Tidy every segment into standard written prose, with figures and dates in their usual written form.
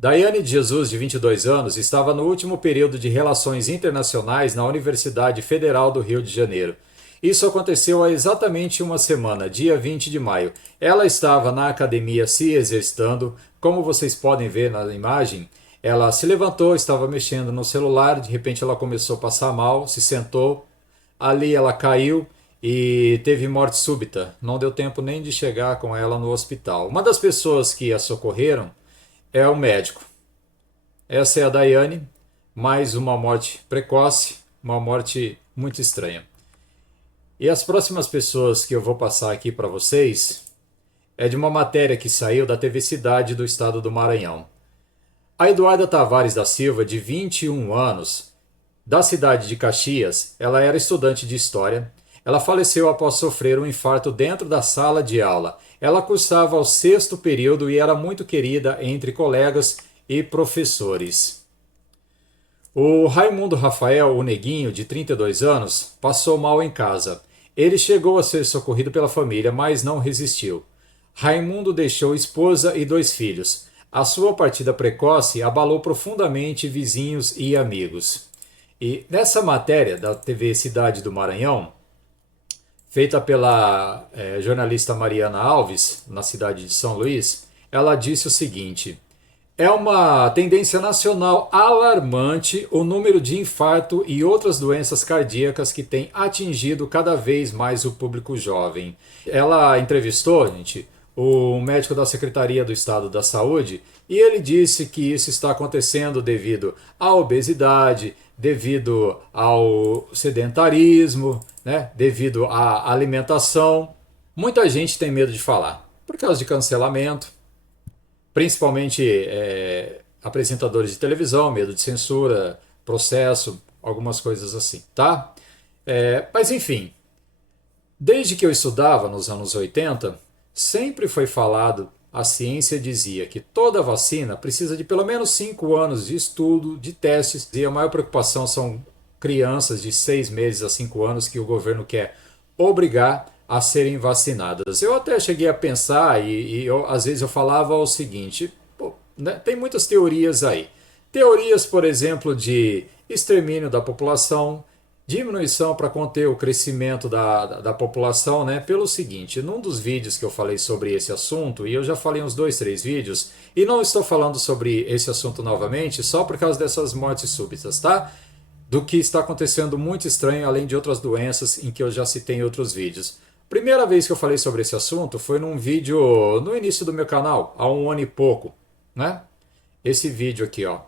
Daiane de Jesus, de 22 anos, estava no último período de Relações Internacionais na Universidade Federal do Rio de Janeiro. Isso aconteceu há exatamente uma semana, dia 20 de maio. Ela estava na academia se exercitando. Como vocês podem ver na imagem, ela se levantou, estava mexendo no celular, de repente ela começou a passar mal, se sentou, ali ela caiu e teve morte súbita. Não deu tempo nem de chegar com ela no hospital. Uma das pessoas que a socorreram é o médico. Essa é a Daiane, mais uma morte precoce, uma morte muito estranha. E as próximas pessoas que eu vou passar aqui para vocês é de uma matéria que saiu da TV Cidade do estado do Maranhão. A Eduarda Tavares da Silva, de 21 anos, da cidade de Caxias, ela era estudante de História. Ela faleceu após sofrer um infarto dentro da sala de aula. Ela cursava o sexto período e era muito querida entre colegas e professores. O Raimundo Rafael, o Neguinho, de 32 anos, passou mal em casa. Ele chegou a ser socorrido pela família, mas não resistiu. Raimundo deixou esposa e 2 filhos. A sua partida precoce abalou profundamente vizinhos e amigos. E nessa matéria da TV Cidade do Maranhão, feita pela jornalista Mariana Alves, na cidade de São Luís, ela disse o seguinte: é uma tendência nacional alarmante o número de infarto e outras doenças cardíacas que tem atingido cada vez mais o público jovem. Ela entrevistou, gente, o médico da Secretaria do Estado da Saúde e ele disse que isso está acontecendo devido à obesidade, devido ao sedentarismo, né, devido à alimentação. Muita gente tem medo de falar por causa de cancelamento, principalmente apresentadores de televisão, medo de censura, processo, algumas coisas assim, tá? Mas enfim, desde que eu estudava nos anos 80, sempre foi falado, a ciência dizia que toda vacina precisa de pelo menos 5 anos de estudo, de testes, e a maior preocupação são crianças de 6 meses a 5 anos que o governo quer obrigar a serem vacinadas. Eu até cheguei a pensar, às vezes eu falava o seguinte, pô, né, tem muitas teorias aí. Teorias, por exemplo, de extermínio da população, diminuição para conter o crescimento da população, né? Pelo seguinte, num dos vídeos que eu falei sobre esse assunto, e eu já falei uns 2, 3 vídeos, e não estou falando sobre esse assunto novamente só por causa dessas mortes súbitas, tá? Do que está acontecendo muito estranho, além de outras doenças em que eu já citei em outros vídeos. Primeira vez que eu falei sobre esse assunto foi num vídeo no início do meu canal, há um ano e pouco, né? Esse vídeo aqui, ó.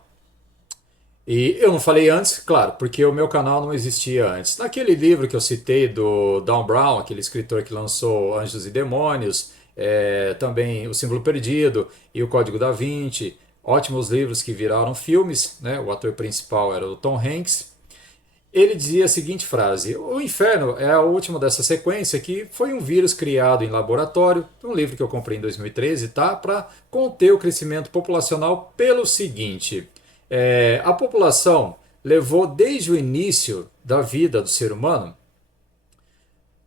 E eu não falei antes, claro, porque o meu canal não existia antes. Naquele livro que eu citei do Dan Brown, aquele escritor que lançou Anjos e Demônios, também O Símbolo Perdido e O Código da Vinci, ótimos livros que viraram filmes, né? O ator principal era o Tom Hanks. Ele dizia a seguinte frase: o inferno é a última dessa sequência, que foi um vírus criado em laboratório, um livro que eu comprei em 2013, tá? Para conter o crescimento populacional pelo seguinte: a população levou desde o início da vida do ser humano,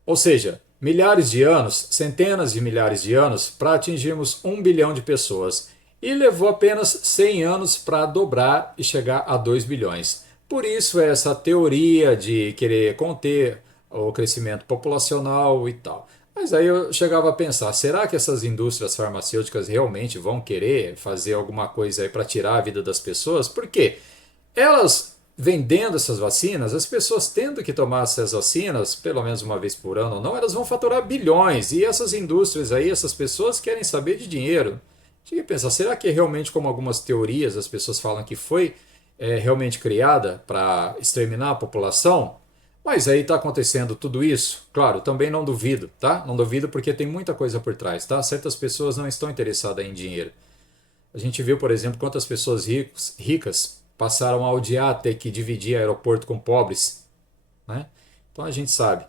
ou seja, milhares de anos, centenas de milhares de anos, para atingirmos 1 bilhão de pessoas. E levou apenas 100 anos para dobrar e chegar a 2 bilhões. Por isso, essa teoria de querer conter o crescimento populacional e tal. Mas aí eu chegava a pensar, será que essas indústrias farmacêuticas realmente vão querer fazer alguma coisa aí para tirar a vida das pessoas? Porque elas vendendo essas vacinas, as pessoas tendo que tomar essas vacinas, pelo menos uma vez por ano ou não, elas vão faturar bilhões. E essas indústrias aí, essas pessoas querem saber de dinheiro. Tinha que pensar, será que é realmente como algumas teorias as pessoas falam que foi realmente criada para exterminar a população? Mas aí está acontecendo tudo isso? Claro, também não duvido, tá? Não duvido porque tem muita coisa por trás, tá? Certas pessoas não estão interessadas em dinheiro. A gente viu, por exemplo, quantas pessoas ricas passaram a odiar ter que dividir aeroporto com pobres, né? Então a gente sabe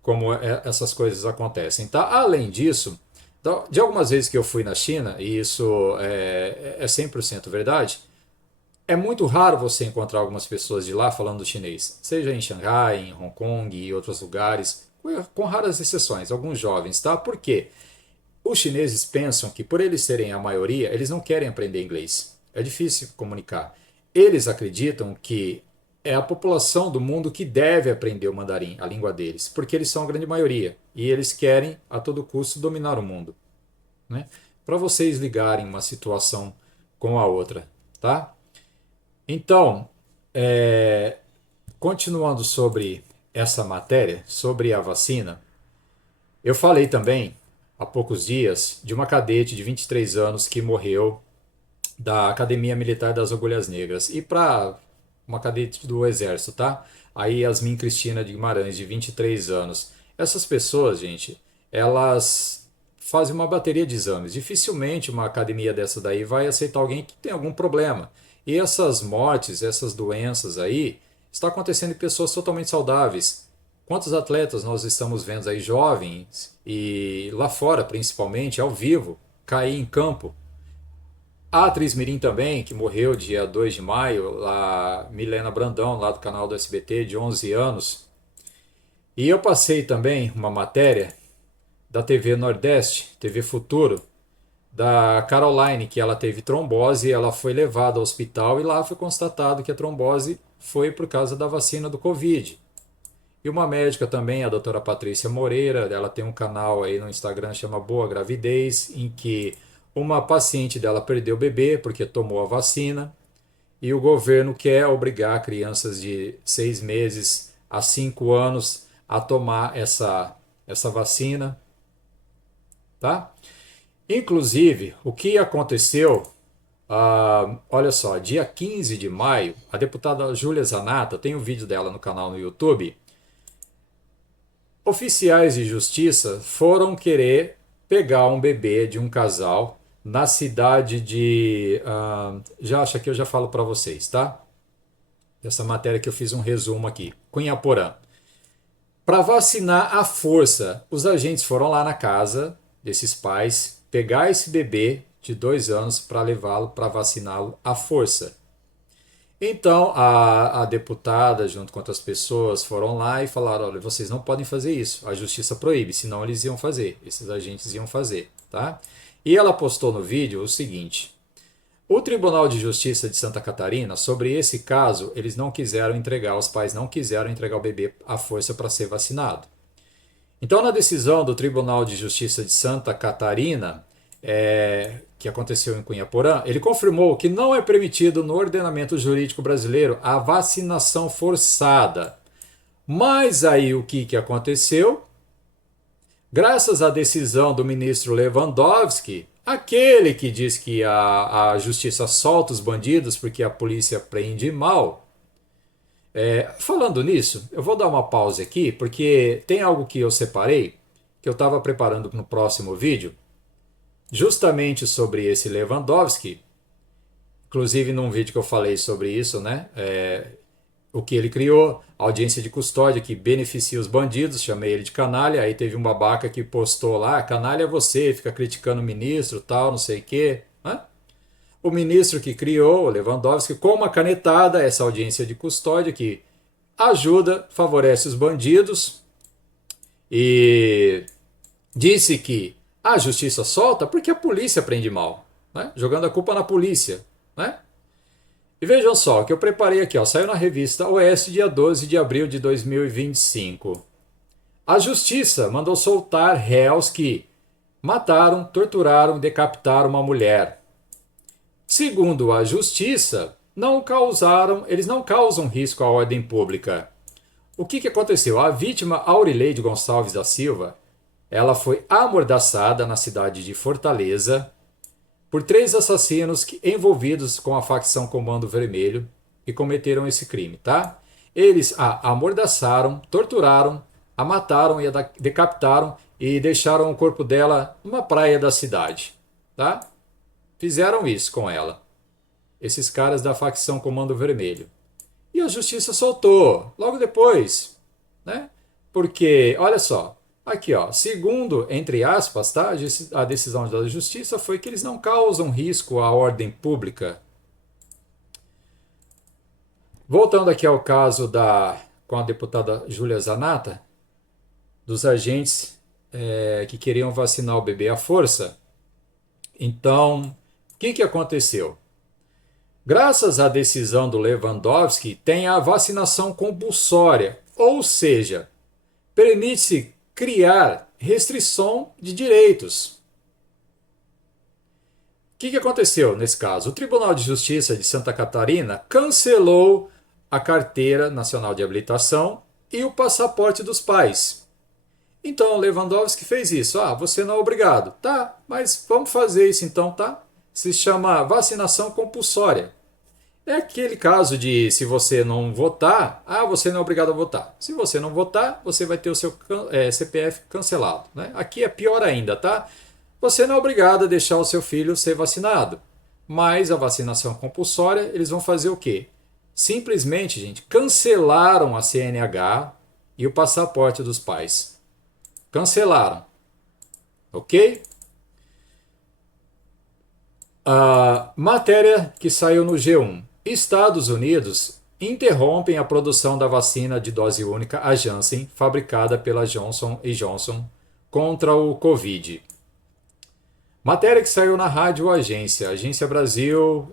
como essas coisas acontecem, tá? Além disso, de algumas vezes que eu fui na China, e isso é 100% verdade, é muito raro você encontrar algumas pessoas de lá falando chinês, seja em Xangai, em Hong Kong e outros lugares, com raras exceções, alguns jovens, tá? Por quê? Os chineses pensam que por eles serem a maioria, eles não querem aprender inglês. É difícil comunicar. Eles acreditam que é a população do mundo que deve aprender o mandarim, a língua deles, porque eles são a grande maioria e eles querem a todo custo dominar o mundo, né? Para vocês ligarem uma situação com a outra, tá? Então, continuando sobre essa matéria, sobre a vacina, eu falei também há poucos dias de uma cadete de 23 anos que morreu da Academia Militar das Agulhas Negras. E para uma cadete do Exército, tá? Aí Yasmin Cristina de Guimarães, de 23 anos. Essas pessoas, gente, elas fazem uma bateria de exames. Dificilmente uma academia dessa daí vai aceitar alguém que tem algum problema. E essas mortes, essas doenças aí, está acontecendo em pessoas totalmente saudáveis. Quantos atletas nós estamos vendo aí, jovens, e lá fora principalmente, ao vivo, cair em campo? A atriz Mirim também, que morreu dia 2 de maio, a Milena Brandão, lá do canal do SBT, de 11 anos. E eu passei também uma matéria da TV Nordeste, TV Futuro, da Caroline, que ela teve trombose, ela foi levada ao hospital e lá foi constatado que a trombose foi por causa da vacina do Covid. E uma médica também, a doutora Patrícia Moreira, ela tem um canal aí no Instagram, chama Boa Gravidez, em que uma paciente dela perdeu o bebê porque tomou a vacina e o governo quer obrigar crianças de 6 meses a 5 anos a tomar essa vacina, tá? Inclusive, o que aconteceu, olha só, dia 15 de maio, a deputada Júlia Zanata, tem um vídeo dela no canal no YouTube, oficiais de justiça foram querer pegar um bebê de um casal na cidade de. Já acha que eu já falo para vocês, tá? Essa matéria que eu fiz um resumo aqui. Cunhaporã. Para vacinar à força, os agentes foram lá na casa desses pais pegar esse bebê de 2 anos para levá-lo para vaciná-lo à força. Então a deputada, junto com outras pessoas, foram lá e falaram: olha, vocês não podem fazer isso, a justiça proíbe, senão eles iam fazer, esses agentes iam fazer, tá? E ela postou no vídeo o seguinte: o Tribunal de Justiça de Santa Catarina, sobre esse caso, eles não quiseram entregar, os pais não quiseram entregar o bebê à força para ser vacinado. Então, na decisão do Tribunal de Justiça de Santa Catarina, que aconteceu em Cunhaporã, ele confirmou que não é permitido no ordenamento jurídico brasileiro a vacinação forçada. Mas aí o que aconteceu? Graças à decisão do ministro Lewandowski, aquele que diz que a justiça solta os bandidos porque a polícia prende mal. Falando nisso, eu vou dar uma pausa aqui, porque tem algo que eu separei, que eu estava preparando no próximo vídeo, justamente sobre esse Lewandowski, inclusive num vídeo que eu falei sobre isso, né? O que ele criou, a audiência de custódia que beneficia os bandidos, chamei ele de canalha, aí teve um babaca que postou lá: canalha é você, fica criticando o ministro, tal, não sei o quê. Né? O ministro que criou, o Lewandowski, com uma canetada, essa audiência de custódia que ajuda, favorece os bandidos e disse que a justiça solta porque a polícia prende mal, né? Jogando a culpa na polícia, né? E vejam só, o que eu preparei aqui, ó, saiu na revista OS dia 12 de abril de 2025. A justiça mandou soltar réus que mataram, torturaram e decapitaram uma mulher. Segundo a justiça, eles não causam risco à ordem pública. O que aconteceu? A vítima Aurileide Gonçalves da Silva, ela foi amordaçada na cidade de Fortaleza por 3 assassinos envolvidos com a facção Comando Vermelho e cometeram esse crime, tá? Eles a amordaçaram, torturaram, a mataram e a decapitaram e deixaram o corpo dela numa praia da cidade, tá? Fizeram isso com ela, esses caras da facção Comando Vermelho. E a justiça soltou logo depois, né? Porque, olha só, aqui, ó, segundo, entre aspas, tá, a decisão da justiça foi que eles não causam risco à ordem pública. Voltando aqui ao caso com a deputada Júlia Zanata, dos agentes que queriam vacinar o bebê à força. Então, o que aconteceu? Graças à decisão do Lewandowski, tem a vacinação compulsória, ou seja, permite-se criar restrição de direitos. O que aconteceu nesse caso? O Tribunal de Justiça de Santa Catarina cancelou a Carteira Nacional de Habilitação e o passaporte dos pais. Então, Lewandowski fez isso. Você não é obrigado. Tá, mas vamos fazer isso então, tá? Se chama vacinação compulsória. É aquele caso de se você não votar, você não é obrigado a votar. Se você não votar, você vai ter o seu CPF cancelado. Né? Aqui é pior ainda, tá? Você não é obrigado a deixar o seu filho ser vacinado. Mas a vacinação compulsória, eles vão fazer o quê? Simplesmente, gente, cancelaram a CNH e o passaporte dos pais. Cancelaram. Ok? A matéria que saiu no G1. Estados Unidos interrompem a produção da vacina de dose única, a Janssen, fabricada pela Johnson Johnson, contra o Covid. Matéria que saiu na Rádio Agência Brasil,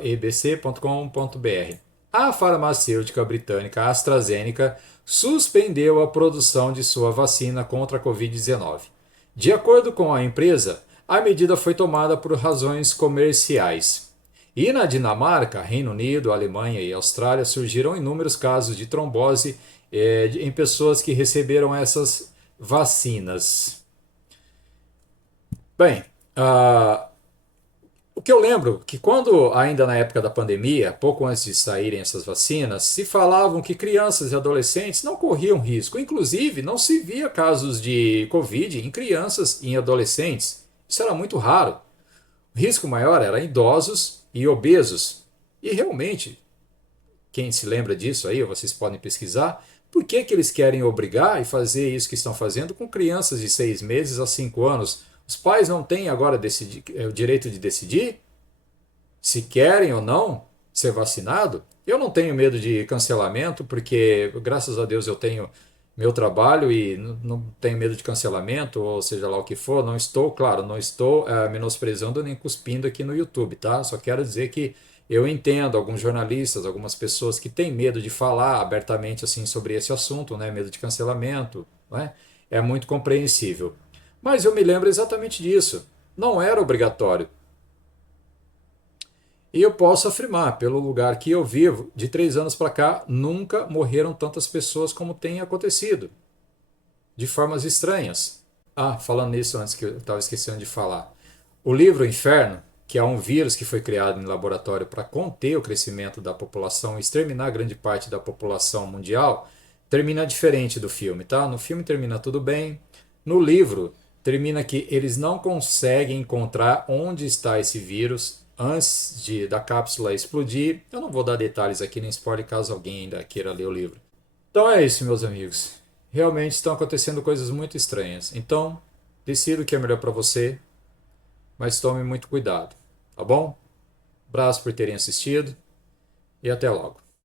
ebc.com.br. A farmacêutica britânica AstraZeneca suspendeu a produção de sua vacina contra a Covid-19. De acordo com a empresa, a medida foi tomada por razões comerciais. E na Dinamarca, Reino Unido, Alemanha e Austrália surgiram inúmeros casos de trombose em pessoas que receberam essas vacinas. Bem, o que eu lembro que quando ainda na época da pandemia, pouco antes de saírem essas vacinas, se falavam que crianças e adolescentes não corriam risco. Inclusive, não se via casos de Covid em crianças e em adolescentes. Isso era muito raro. O risco maior era em idosos e obesos. E realmente, quem se lembra disso aí, vocês podem pesquisar, por que eles querem obrigar e fazer isso que estão fazendo com crianças de 6 meses a 5 anos? Os pais não têm agora o direito de decidir se querem ou não ser vacinado? Eu não tenho medo de cancelamento, porque graças a Deus eu tenho meu trabalho e não tenho medo de cancelamento, ou seja lá o que for. Não estou menosprezando nem cuspindo aqui no YouTube, tá? Só quero dizer que eu entendo alguns jornalistas, algumas pessoas que têm medo de falar abertamente assim sobre esse assunto, né? Medo de cancelamento, né? É muito compreensível. Mas eu me lembro exatamente disso. Não era obrigatório. E eu posso afirmar, pelo lugar que eu vivo, de 3 anos para cá, nunca morreram tantas pessoas como tem acontecido. De formas estranhas. Falando nisso antes que eu estava esquecendo de falar. O livro Inferno, que é um vírus que foi criado em laboratório para conter o crescimento da população e exterminar grande parte da população mundial, termina diferente do filme, tá? No filme termina tudo bem. No livro, termina que eles não conseguem encontrar onde está esse vírus antes da cápsula explodir. Eu não vou dar detalhes aqui, nem spoiler, caso alguém ainda queira ler o livro. Então é isso, meus amigos. Realmente estão acontecendo coisas muito estranhas. Então, decida o que é melhor para você, mas tome muito cuidado, tá bom? Abraço por terem assistido e até logo.